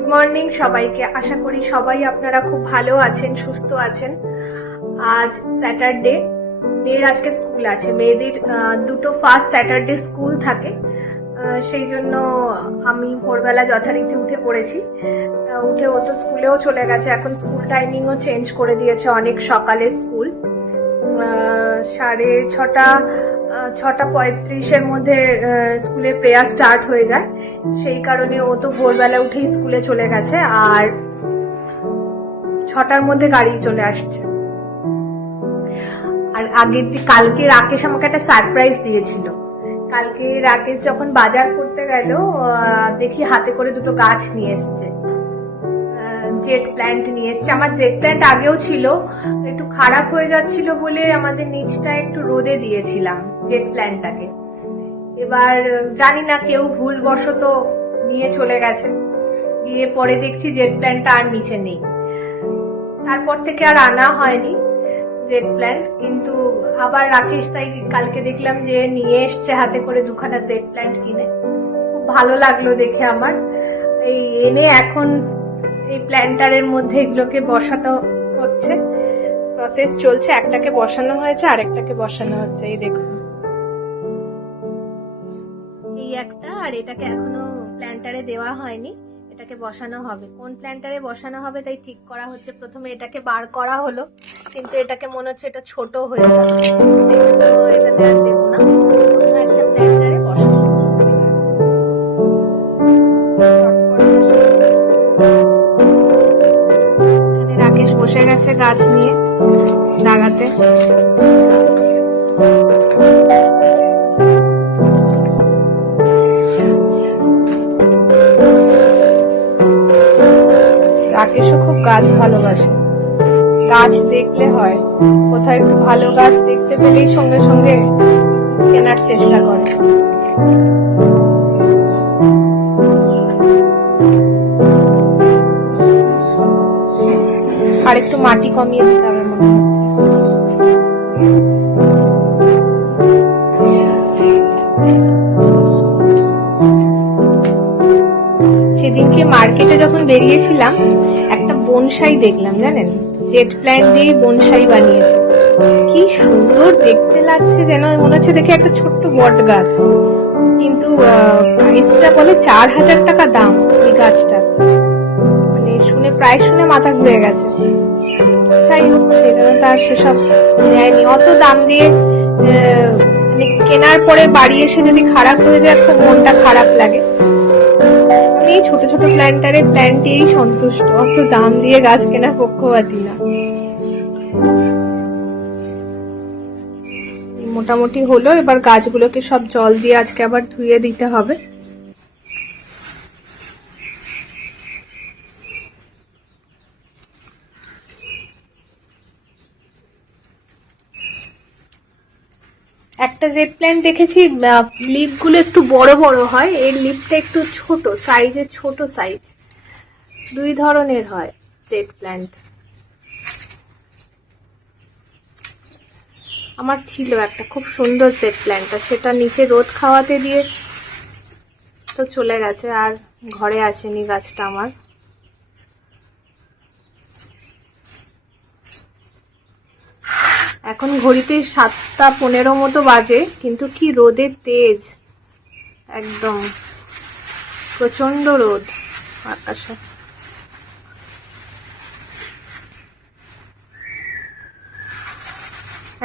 Good morning সবাইকে। আশা করি সবাই আপনারা খুব ভালো আছেন, সুস্থ আছেন। আজ স্যাটারডে মেয়ের আজকে স্কুল আছে। মেয়েদের দুটো ফার্স্ট স্যাটারডে স্কুল থাকে। সেই জন্য আমি ভোরবেলা যথারীতি উঠে পড়েছি। উঠে ও তো স্কুলেও চলে গেছে। এখন স্কুল টাইমিংও চেঞ্জ করে দিয়েছে অনেক সকালে স্কুল। সাড়ে ছটা ছটা পঁয়ত্রিশের মধ্যে স্কুলে প্রেয়ার স্টার্ট হয়ে যায়। সেই কারণে ও তো ভোরবেলা উঠেই স্কুলে চলে গেছে আর ছটার মধ্যে গাড়ি চলে আসছে। আর আগের কালকে রাকেশ আমাকে একটা সারপ্রাইজ দিয়েছিল। কালকে রাকেশ যখন বাজার করতে গেল দেখি হাতে করে দুটো গাছ নিয়ে এসছে। জেট প্ল্যান্ট নিয়ে এসছে। আমার জেট প্ল্যান্ট আগেও ছিল, একটু খারাপ হয়ে যাচ্ছিল বলে আমাদের নিচটা একটু রোদে দিয়েছিলাম। জেট প্ল্যানটাকে এবার জানি না কেউ ভুলবশত নিয়ে চলে গেছে। গিয়ে পরে দেখছি জেট প্ল্যানটা আর নিচে নেই। তারপর থেকে আর আনা হয়নি জেট প্ল্যান্ট কিন্তু আবার রাকেশ তাই কালকে দেখলাম যে নিয়ে এসছে হাতে করে দুখানা জেট প্ল্যান্ট কিনে। খুব ভালো লাগল দেখে আমার। এই এনে এখন এই প্ল্যান্টারের মধ্যে এগুলোকে বসানো হচ্ছে। প্রসেস চলছে, একটাকে বসানো হয়েছে, আরেকটাকে বসানো হচ্ছে। এই দেখুন। আর এটাকে এখনও প্ল্যান্টারে দেওয়া হয়নি। এটাকে বসানো হবে। কোন প্ল্যান্টারে বসানো হবে তাই ঠিক করা হচ্ছে। প্রথমে এটাকে বার করা হলো, কিন্তু এটাকে মনে হচ্ছে এটা ছোট হয়ে যাবে। এটাতে আর দেবো না। একটা রাকেশ বসে গেছে গাছ নিয়ে লাগাতে খুব গাছ ভালোবাসে। গাছ দেখলে হয় একটু ভালো গাছ দেখতে পেলেই সঙ্গে সঙ্গে কেনার চেষ্টা করে। আর একটু মাটি কমিয়ে দিতে হবে সেদিনকে মার্কেটে যখন বেরিয়েছিলাম বনসাই দেখলাম, জানেন? জেট প্ল্যান দিয়েই বনসাই বানিয়েছে। কি সুন্দর দেখতে লাগছে যেন, মনে হচ্ছে দেখে একটা ছোট্ট বট গাছ। কিন্তু প্রাইসটা বলে চার হাজার টাকা দাম এই গাছটা। মানে শুনে, প্রায় শুনে মাথা ঘুরে গেছে। যাই হোক তার সেসব নেয়নি। অত দাম দিয়ে মানে কেনার পরে বাড়ি এসে যদি খারাপ হয়ে যায়, খুব মনটা খারাপ লাগে। আমি ছোট ছোট প্ল্যান্টারের প্ল্যান্টেই সন্তুষ্ট। অত দাম দিয়ে গাছ কেনার পক্ষপাতি না। মোটামুটি হলো, এবার গাছগুলোকে সব জল দিয়ে আজকে আবার ধুয়ে দিতে হবে। একটা জেট প্ল্যান্ট দেখেছি লিপগুলো একটু বড় বড় হয় এর লিপটা একটু ছোট সাইজের ছোট সাইজ দুই ধরনের হয় জেট প্ল্যান্ট আমার ছিল একটা খুব সুন্দর জেট প্ল্যান্টটা সেটা নিচে রোদ খাওয়াতে দিয়ে তো চলে গেছে, আর ঘরে আসেনি গাছটা আমার। এখন ঘড়িতে সাতটা পনেরো মতো বাজে, কিন্তু কি রোদের তেজ। একদম। প্রচণ্ড রোদ আকাশে।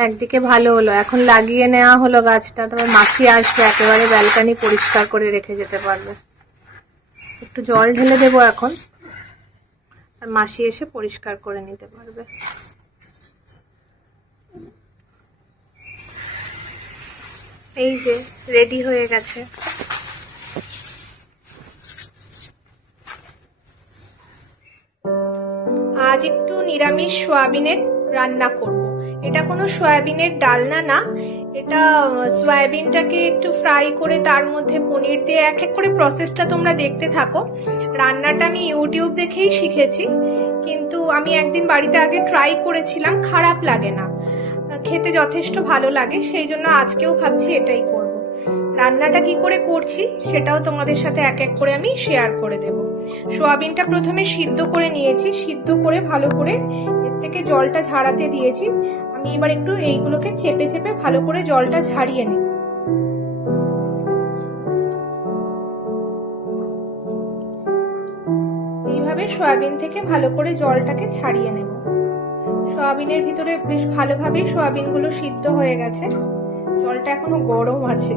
একদিকে ভালো হলো, এখন লাগিয়ে নেওয়া হলো গাছটা, তবে মাসি আসবে, একেবারে ব্যালকানি পরিষ্কার করে রেখে যেতে পারবে। একটু জল ঢেলে দেবো এখন, আর মাসি এসে পরিষ্কার করে নিতে পারবে। এই যে রেডি হয়ে গেছে। আজ একটু নিরামিষ সয়াবিনের রান্না করব। এটা কোনো সয়াবিনের ডালনা না। এটা সয়াবিনটাকে একটু ফ্রাই করে তার মধ্যে পনির দিয়ে এক এক করে প্রসেসটা তোমরা দেখতে থাকো। রান্নাটা আমি ইউটিউব দেখেই শিখেছি। কিন্তু আমি একদিন বাড়িতে আগে ট্রাই করেছিলাম, খারাপ লাগে না। খেতে যথেষ্ট ভালো লাগে, সেই জন্য আজকেও ভাবছি এটাই করব। রান্নাটা কি করে করছি সেটাও তোমাদের সাথে এক এক করে আমি শেয়ার করে দেব। সোয়াবিনটা প্রথমে সিদ্ধ করে নিয়েছি, সিদ্ধ করে ভালো করে এর থেকে জলটা ঝাড়াতে দিয়েছি। আমি এবার একটু এইগুলোকে চেপে চেপে ভালো করে জলটা ঝাড়িয়ে নিই এইভাবে সয়াবিন থেকে ভালো করে জলটাকে ছাড়িয়ে নেব। সয়াবিনের ভিতরে বেশ ভালোভাবেই সয়াবিনগুলো সিদ্ধ হয়ে গেছে। জলটা এখনও গরম আছে।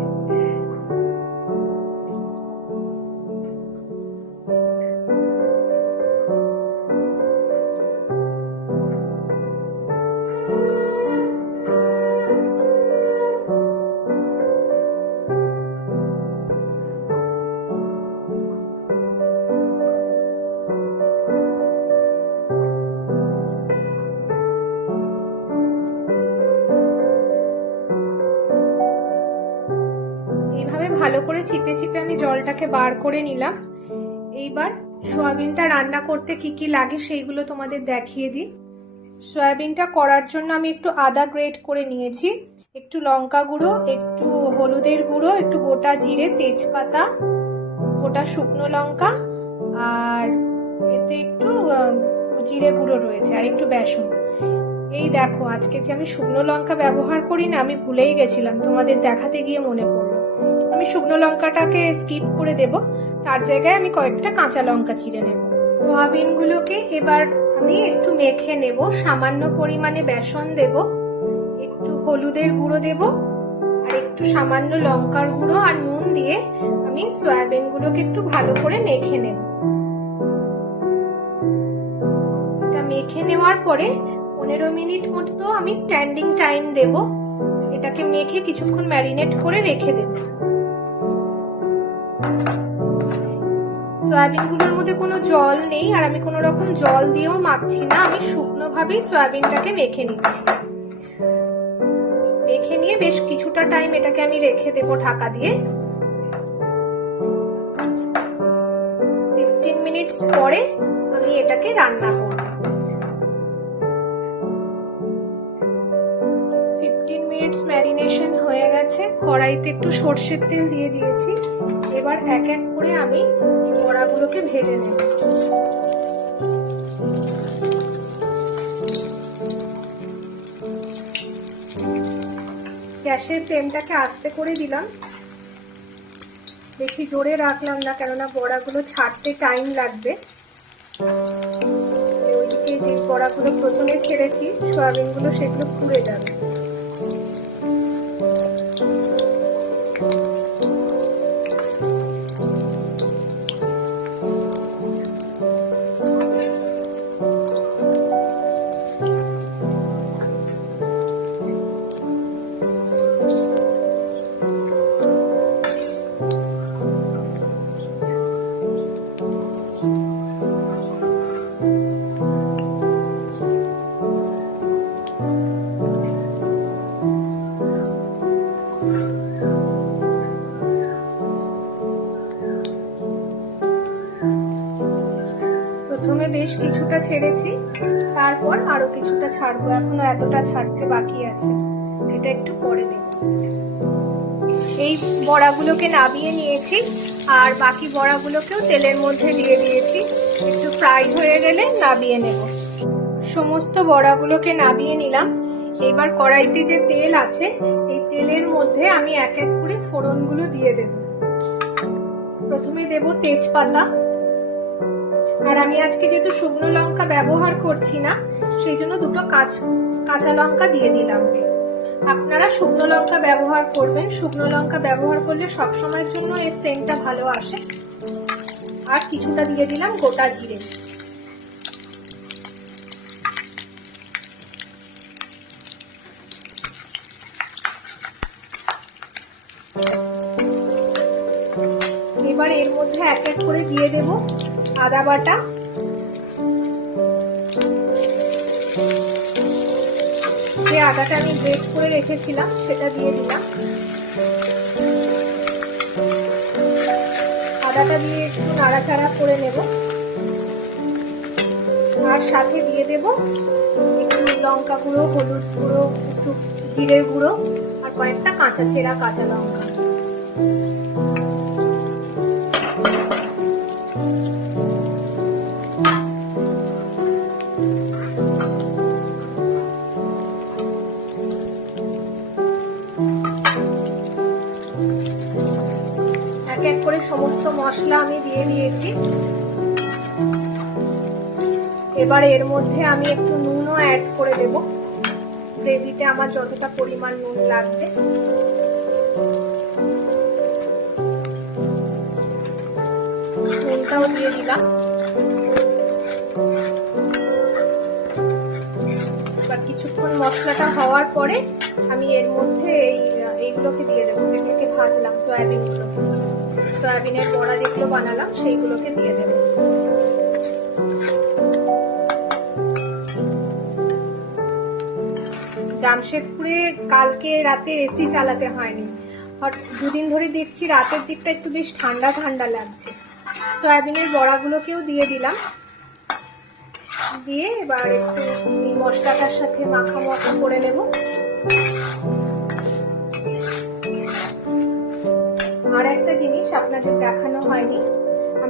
বার করে নিলাম। এইবার সয়াবিনটা রান্না করতে কি কি লাগে সেইগুলো তোমাদের দেখিয়ে দিই। সয়াবিনটা করার জন্য আমি একটু আদা গ্রেট করে নিয়েছি। একটু লঙ্কা গুঁড়ো, একটু হলুদের গুঁড়ো, একটু গোটা জিরে, তেজপাতা, গোটা শুকনো লঙ্কা, আর এতে একটু জিরে গুঁড়ো রয়েছে, আর একটু বেসন। এই দেখো, আজকে যে আমি শুকনো লঙ্কা ব্যবহার করি না, আমি ভুলেই গেছিলাম, তোমাদের দেখাতে গিয়ে মনে পড়ল। আমি শুকনো লঙ্কাটাকে স্কিপ করে দেব। তার জায়গায় আমি কয়েকটা কাঁচা লঙ্কা চিড়ে নেব। সোয়াবিনগুলোকে এবার আমি একটু মেখে নেব। সামান্য পরিমাণে বেসন দেব। একটু হলুদের গুঁড়ো দেব। আর একটু সামান্য লঙ্কার গুঁড়ো আর নুন দিয়ে আমি সয়াবিনগুলোকে একটু ভালো করে মেখে নেব। এটা মেখে নেওয়ার পরে পনেরো মিনিট মতো আমি স্ট্যান্ডিং টাইম দেব। এটাকে মেখে কিছুক্ষণ ম্যারিনেট করে রেখে দেব। সয়াবিনগুলোর মধ্যে কোনো জল নেই আর আমি কোনো রকম জল দিয়েও মাখছি না। আমি শুকনো ভাবেই সয়াবিনটাকে মেখে নিচ্ছি। মেখে নিয়ে বেশ কিছুটা টাইম এটাকে আমি রেখে দেবো ঢাকা দিয়ে। ফিফটিন মিনিটস পরে আমি এটাকে রান্না করব। কড়াইতে একটু সর্ষের তেল দিয়ে দিয়েছি। এবার এক এক করে আমি বড়াগুলোকে ভেজে নেব। গ্যাসের ফ্লেমটাকে আস্তে করে দিলাম। বেশি জোরে রাখলাম না, কেননা বড়াগুলো ছাড়তে টাইম লাগবে। ওইদিকে যে বড়াগুলো প্রথমে ছেড়েছি, সয়াবিনগুলো সেগুলো পুড়ে যাবে। বেশ কিছুটা ছেড়েছি। তারপর আরও কিছুটা ছাড়বো। এখনও এতটা ছাড়তে বাকি আছে। এটা একটু পরে দেব এই বড়াগুলোকে নাবিয়ে নিয়েছি আর বাকি বড়াগুলোকেও তেলের মধ্যে দিয়ে দিয়েছি। একটু ফ্রাই হয়ে গেলে নাবিয়ে নেব। সমস্ত বড়াগুলোকে নাবিয়ে নিলাম। এবার কড়াইতে যে তেল আছে, এই তেলের মধ্যে আমি এক এক করে ফোড়নগুলো দিয়ে দেব। প্রথমে দেব তেজপাতা। আর আমি আজকে যেহেতু শুকনো লঙ্কা ব্যবহার করছি না, সেই জন্য দুটো কাঁচ, কাঁচা লঙ্কা দিয়ে দিলাম। আপনারা শুকনো লঙ্কা ব্যবহার করবেন। শুকনো লঙ্কা ব্যবহার করলে সবসময়ের জন্য এর সেন্টটা ভালো আসে। আর কিছুটা দিয়ে দিলাম গোটা জিরে। এবার এর মধ্যে এক এক করে দিয়ে দেব। আদা বাটা। যে আদাটা আমি গ্রেট করে রেখেছিলাম, সেটা দিয়ে দিলাম। আদাটা দিয়ে একটু নাড়াচাড়া করে নেব। আর সাথে দিয়ে দেব একটু লঙ্কা গুঁড়ো, হলুদ গুঁড়ো, একটু জিরে গুঁড়ো আর কয়েকটা কাঁচা চেরা কাঁচা লঙ্কা। দিয়ে দিয়েছি। এবার এর মধ্যে আমি একটু নুনও অ্যাড করে দেব। গ্রেভিতে আমার যতটা পরিমাণ নুন লাগবে। নুনটাও দিয়ে দিলাম। এবার কিছুক্ষণ মশলাটা হওয়ার পরে আমি এর মধ্যে এই, এইগুলোকে দিয়ে দেবো, যেগুলোকে ভাজলাম, সয়াবিনগুলোকে। সয়াবিনের বড়া যেগুলো বানালাম, সেইগুলোকে দিয়ে দেবো। জামশেদপুরে কালকে রাতে এসি চালাতে হয়নি। দুদিন ধরে দেখছি রাতের দিকটা একটু বেশ ঠান্ডা ঠান্ডা লাগছে। সয়াবিনের বড়াগুলোকেও দিয়ে দিলাম। দিয়ে এবার একটু মশলাটার সাথে মাখা মাখা করে নেব।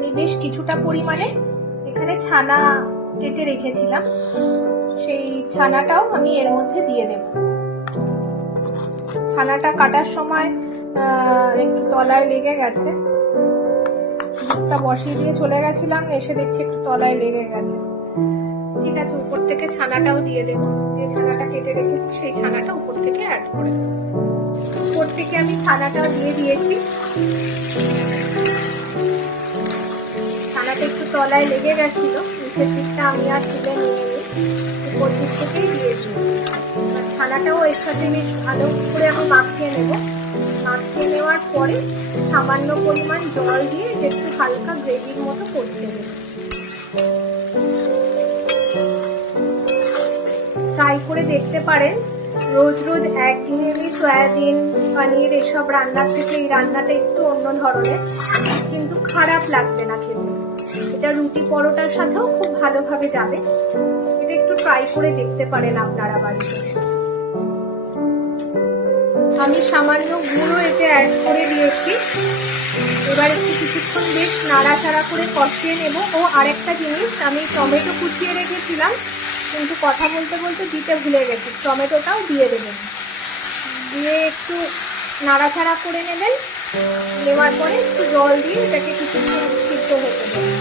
আমি বেশ কিছুটা পরিমাণে এখানে ছানা কেটে রেখেছিলাম। সেই ছানাটাও আমি এর মধ্যে দিয়ে দেব। ছানাটা কাটার সময় একটু তলায় লেগে গেছে। দুধটা বসিয়ে দিয়ে চলে গেছিলাম, এসে দেখছি একটু তলায় লেগে গেছে। ঠিক আছে, উপর থেকে ছানাটাও দিয়ে দেবো। যে ছানাটা কেটে রেখেছি, সেই ছানাটা উপর থেকে অ্যাড করে উপর থেকে আমি ছানাটা দিয়ে দিয়েছি। তলায় লেগে গেছিল, নিচের দিকটা আমি আর তুলে নিয়ে উপর দিক থেকেই দিয়ে ছানাটাও এর সাথে ভালো করে আমি মাখিয়ে নেব। মাখিয়ে নেওয়ার পরে সামান্য পরিমাণ জল দিয়ে একটু হালকা গ্রেভির মতো করতে দেবো ট্রাই করে দেখতে পারেন, রোজ রোজ একঘেয়েমি সয়াবিন, পনির, এসব রান্নার থেকে এই রান্নাটা একটু অন্য ধরনের, কিন্তু খারাপ লাগবে না খেতে। এটা রুটি পরোটার সাথেও খুব ভালোভাবে যাবে। এটা একটু ট্রাই করে দেখতে পারেন আপনারা বাড়িতে। আমি সামান্য গুঁড়ো এতে অ্যাড করে দিয়েছি। এবার একটু কিছুক্ষণ বেশ নাড়াচাড়া করে কষিয়ে নেব। ও আরেকটা জিনিস, আমি টমেটো কুচিয়ে রেখেছিলাম, কিন্তু কথা বলতে বলতে দিতে ভুলে গেছি। টমেটোটাও দিয়ে দেবেন। দিয়ে একটু নাড়াচাড়া করে নেবেন। নেওয়ার পরে একটু জল দিয়ে এটাকে কিছুক্ষণ সিদ্ধ হতে দেবেন।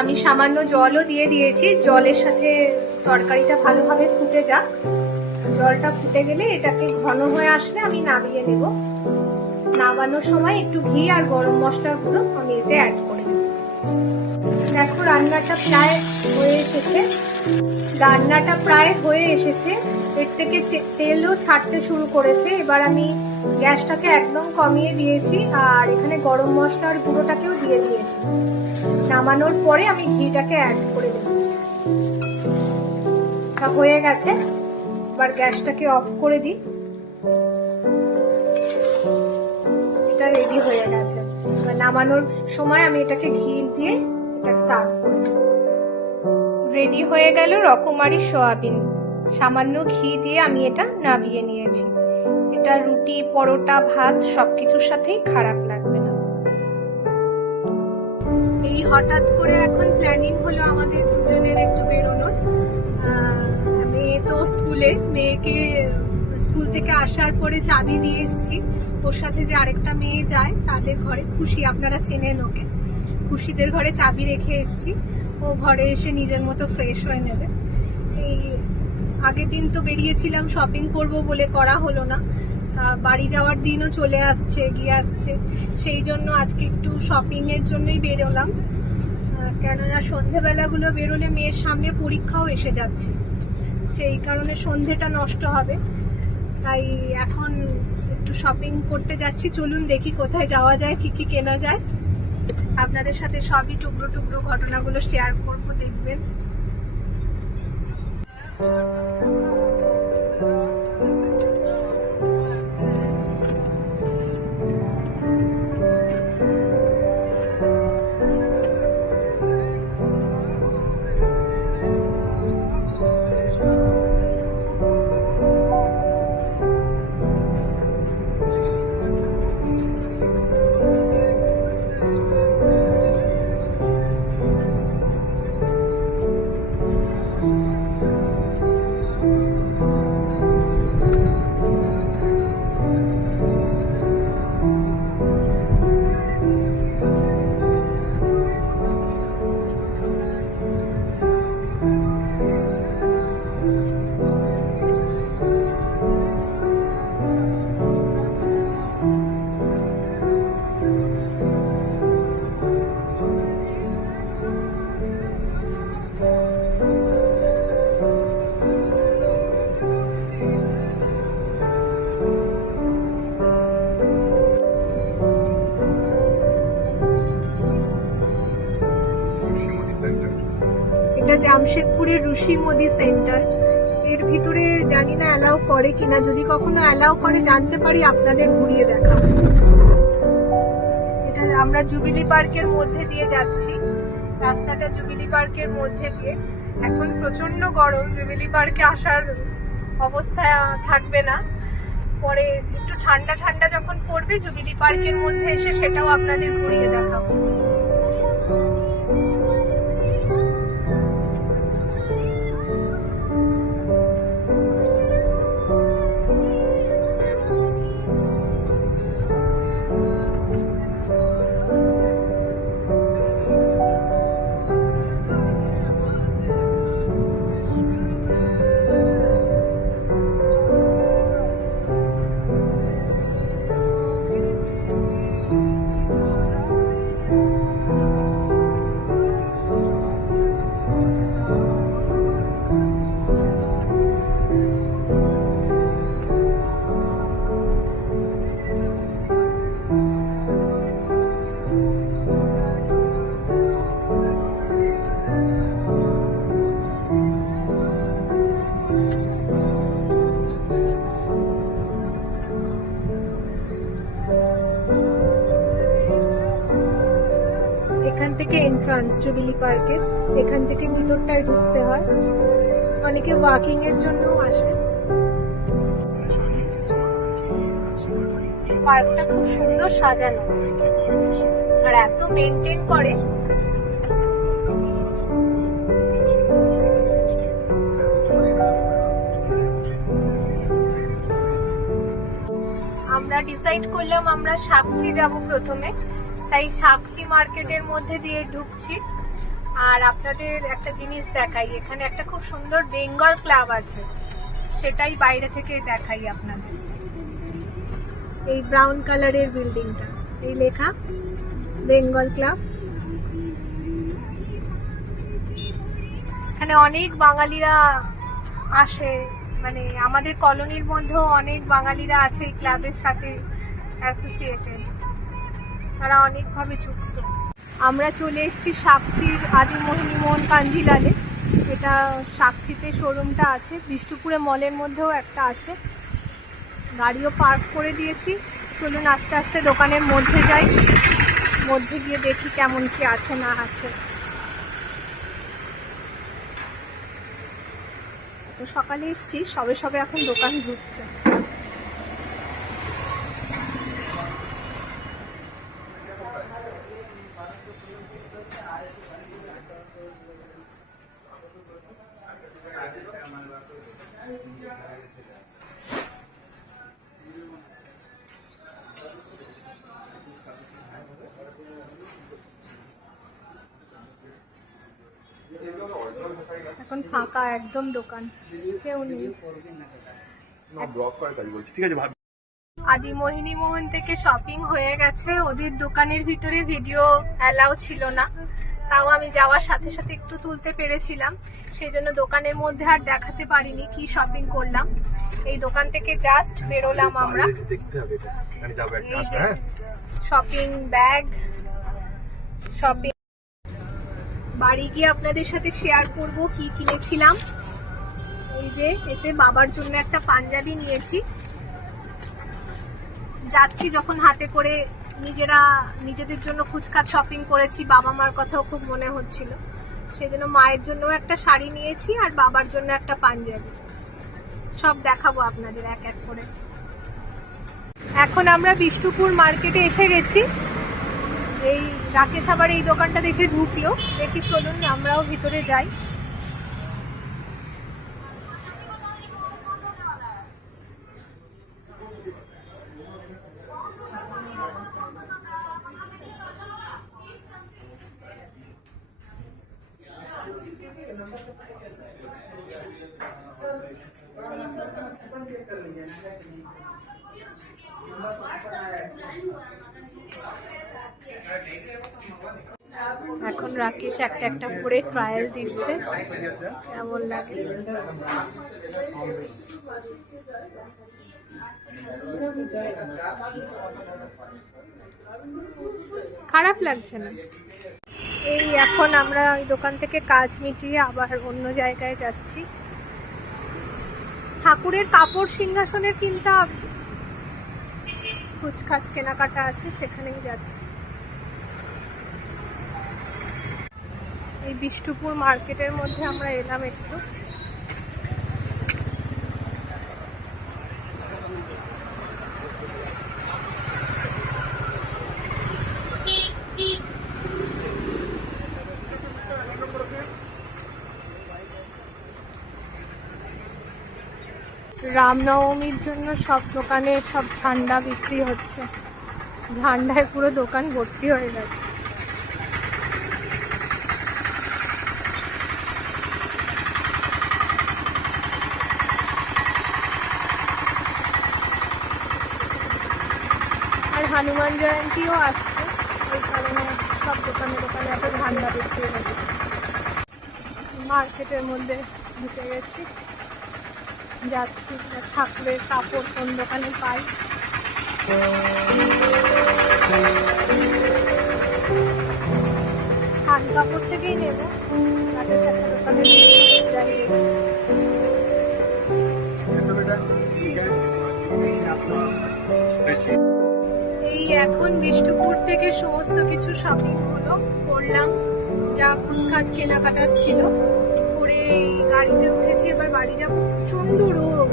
আমি সামান্য জলও দিয়ে দিয়েছি। জলের সাথে তরকারিটা ভালোভাবে ফুটে যাক। জলটা ফুটে গেলে এটাকে ঘন হয়ে আসলে আমি নামিয়ে নেব। নামানোর সময় একটু ঘি আর গরম মশলার গুঁড়ো আমি এতে অ্যাড করে দেখো রান্নাটা প্রায় হয়ে এসেছে। রান্নাটা প্রায় হয়ে এসেছে। এর থেকে তেলও ছাড়তে শুরু করেছে। এবার আমি গ্যাসটাকে একদম কমিয়ে দিয়েছি আর এখানে গরম মশলার গুঁড়োটাকেও দিয়ে দিয়েছি। নামানোর পরে আমি ঘিটাকে অ্যাড করে দেব। হয়ে গেছে। এবার গ্যাসটাকে অফ করে দিই। এটা রেডি হয়ে গেছে। এবার নামানোর সময় আমি এটাকে ঘি দিয়ে এটা সার্ভ করে রেডি হয়ে গেল রকমারি সোয়াবিন। সামান্য ঘি দিয়ে আমি এটা নাবিয়ে নিয়েছি। এটা রুটি, পরোটা, ভাত সবকিছুর সাথেই খারাপ এই হঠাৎ করে এখন প্ল্যানিং হলো আমাদের দুজনের একটু বেরোনোর। মেয়ে তো স্কুলে মেয়েকে স্কুল থেকে আসার পরে চাবি দিয়ে এসছি। ওর সাথে যে আরেকটা মেয়ে যায়, তাদের ঘরে খুশি, আপনারা চেনেন ওকে। খুশিদের ঘরে চাবি রেখে এসছি। ও ঘরে এসে নিজের মতো ফ্রেশ হয়ে নেবে। এই আগের দিন তো বেরিয়েছিলাম শপিং করব বলে করা হলো না। বাড়ি যাওয়ার দিনও চলে আসছে, এগিয়ে আসছে। সেই জন্য আজকে একটু শপিং এর জন্যই বেরোলাম। কেননা সন্ধেবেলাগুলো বেরোলে মেয়ের সামনে পরীক্ষাও এসে যাচ্ছে। সেই কারণে সন্ধেটা নষ্ট হবে। তাই এখন একটু শপিং করতে যাচ্ছি। চলুন দেখি কোথায় যাওয়া যায়, কি কি কেনা যায়। আপনাদের সাথে সবই টুকরো টুকরো ঘটনাগুলো শেয়ার করব, দেখবেন। জামশেদপুরের ঋষি মোদি সেন্টার এর ভিতরে জানি না অ্যালাউ করে কিনা। যদি কখনো অ্যালাউ করে, জানতে পারি, আপনাদের ঘুরিয়ে দেখাবো এটা আমরা জুবিলি পার্কের মধ্যে দিয়ে যাচ্ছি। রাস্তাটা জুবিলি পার্কের মধ্যে দিয়ে। এখন প্রচণ্ড গরম। জুবিলি পার্কে আসার অবস্থা থাকবে না। পরে একটু ঠান্ডা ঠান্ডা যখন পড়বে জুবিলি পার্কের মধ্যে এসে সেটাও আপনাদের ঘুরিয়ে দেখাবো। এন্ট্রান্স পার্কে এখান থেকে ভিতরটায় ঢুকতে হয়। অনেকে ওয়াকিং এর জন্য আসে। পার্কটা খুব সুন্দর সাজানো। আর এত মেনটেন করে। আমরা ডিসাইড করলাম আমরা সাকচি যাব প্রথমে। তাই সাকচি মার্কেটের মধ্যে দিয়ে ঢুকছি। আর আপনাদের একটা জিনিস দেখাই, এখানে একটা খুব সুন্দর বেঙ্গল ক্লাব আছে, সেটাই বাইরে থেকে দেখাই আপনাদের। এই ব্রাউন কালারের বিল্ডিংটা, এই লেখা, বেঙ্গল ক্লাব। এখানে অনেক বাঙালিরা আসে মানে আমাদের কলোনির মধ্যেও অনেক বাঙালিরা আছে এই ক্লাবের সাথে অ্যাসোসিয়েটেড তারা অনেকভাবে যুক্ত। আমরা চলে এসেছি সাকচির আদিমোহিনী মোহন কাঞ্জিলালে। এটা সাকচিতে শোরুমটা আছে। বিষ্ণুপুরে মলের মধ্যেও একটা আছে। গাড়িও পার্ক করে দিয়েছি। চলুন আস্তে আস্তে দোকানের মধ্যে যাই। মধ্যে গিয়ে দেখি কেমন কি আছে, না আছে। তো সকালে এসছি। সবে সবে এখন দোকান ঢুকছে। এখন ফাঁকা একদম দোকান। কেউ নেই। ঠিক আছে আদি মোহিনী মোহন থেকে শপিং হয়ে গেছে। ওদের দোকানের ভিতরে ভিডিও অ্যালাউ ছিল না। তাও আমি যাওয়ার সাথে সাথে একটু তুলতে পেরেছিলাম। সেই জন্য দোকানের মধ্যে আর দেখাতে পারিনি কি শপিং করলাম। এই দোকান থেকে জাস্ট বেরোলাম আমরা। শপিং ব্যাগ শপিং বাড়ি গিয়ে আপনাদের সাথে শেয়ার করব কি কিনেছিলাম। এই যে, এতে বাবার জন্য একটা পাঞ্জাবি নিয়েছি। যাচ্ছি যখন হাতে করে নিজেরা, নিজেদের জন্য ফুচকা শপিং করেছি বাবা মার কথাও খুব মনে হচ্ছিল। সেজন্য মায়ের জন্য একটা শাড়ি নিয়েছি আর বাবার জন্য একটা পাঞ্জাবি। সব দেখাবো আপনাদের এক এক করে। এখন আমরা বিষ্ণুপুর মার্কেটে এসে গেছি। এই রাকেশ আবার এই দোকানটা দেখে ঢুকলো। দেখি চলুন আমরাও ভিতরে যাই। এখন রাকেশ একটা একটা করে ট্রায়াল দিচ্ছে, কেমন লাগে? খারাপ লাগছে না। এই এখন আমরা ওই দোকান থেকে কাজ মিটিয়ে আবার অন্য জায়গায় যাচ্ছি। ঠাকুরের কাপড় সিংহাসনের কিনতে হবে কুচকাচ কেনাকাটা আছে, সেখানেই যাচ্ছি। এই বিষ্ণুপুর মার্কেটের মধ্যে আমরা এলাম একটু। রামনবমীর জন্য সব দোকানে সব ঝান্ডা বিক্রি হচ্ছে। ঝান্ডায় পুরো দোকান ভর্তি হয়ে গেছে আর হনুমান জয়ন্তীও আসছে। ওই কারণে সব দোকানে দোকানে এত ঝান্ডা বিক্রি হচ্ছে মার্কেটের মধ্যে ঢুকে গেছি। যাচ্ছি ঠাকুরের কাপড় কোন দোকানে পাই। থান কাপড় থেকেই নেব। যাই। এখন বিষ্ণুপুর থেকে সমস্ত কিছু শপিং হলো করলাম। যা খুচখাচ কেনাকাটার ছিল। করে গাড়িতে উঠেছি। এবার বাড়ি যাব প্রচণ্ড রোদ।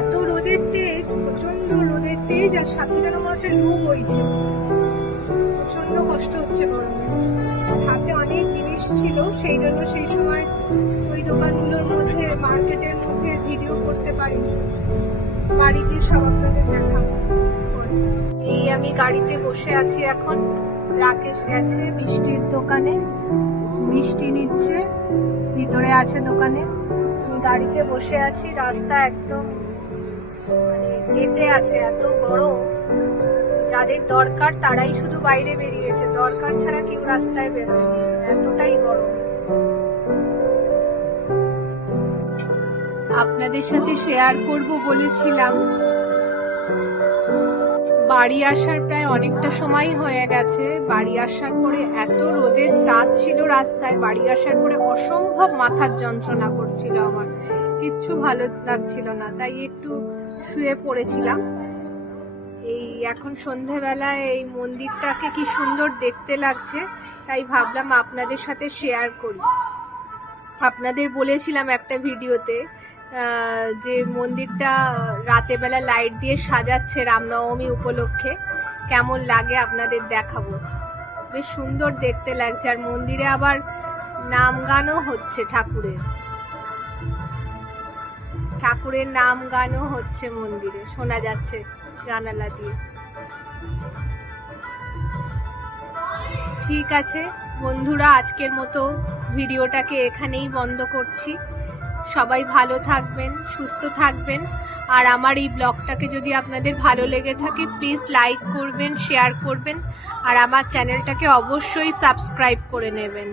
এত রোদের তেজ প্রচণ্ড রোদের তেজ, আর সাথে যেন মনে হচ্ছে লু বইছে। প্রচণ্ড কষ্ট হচ্ছে গরমে। হাতে অনেক জিনিস ছিল, সেই জন্য সেই সময় ওই দোকানগুলোর মধ্যে মার্কেটের মধ্যে ভিডিও করতে পারিনি। বাড়িতে সব আপনাদের দেখাবো। এই আমি গাড়িতে বসে আছি এখন। রাকেশ গেছে মিষ্টির দোকানে। মিষ্টি নিচ্ছে। ভিতরে আছে দোকানে। আমি গাড়িতে বসে আছি। রাস্তা একদম মানে কেটে আছে, এত গরম। যাদের দরকার তারাই শুধু বাইরে বেরিয়েছে। দরকার ছাড়া কেউ রাস্তায় বেরোয়নি। এতটাই গরম। আপনাদের সাথে শেয়ার করব বলেছিলাম। বাড়ি আসার প্রায় অনেকটা সময় হয়ে গেছে। বাড়ি আসার পরে এত রোদের তাপ ছিল রাস্তায়, বাড়ি আসার পরে অসম্ভব মাথার যন্ত্রণা করছিল আমার। কিচ্ছু ভালো লাগছিল না, তাই একটু শুয়ে পড়েছিলাম। এই এখন সন্ধেবেলায় এই মন্দিরটাকে কি সুন্দর দেখতে লাগছে, তাই ভাবলাম আপনাদের সাথে শেয়ার করি। আপনাদের বলেছিলাম একটা ভিডিওতে যে মন্দিরটা রাতেবেলা লাইট দিয়ে সাজাচ্ছে রামনবমী উপলক্ষে, কেমন লাগে আপনাদের দেখাবো? বেশ সুন্দর দেখতে লাগছে, আর মন্দিরে আবার নাম গানও হচ্ছে ঠাকুরের। ঠাকুরের নাম গানও হচ্ছে মন্দিরে, শোনা যাচ্ছে জানালা দিয়ে। ঠিক আছে, বন্ধুরা, আজকের মতো ভিডিওটাকে এখানেই বন্ধ করছি। সবাই ভালো থাকবেন, সুস্থ থাকবেন। আর আমার এই ব্লগটাকে যদি আপনাদের ভালো লেগে থাকে প্লিজ লাইক করবেন শেয়ার করবেন। আর আমার চ্যানেলটাকে অবশ্যই সাবস্ক্রাইব করে নেবেন।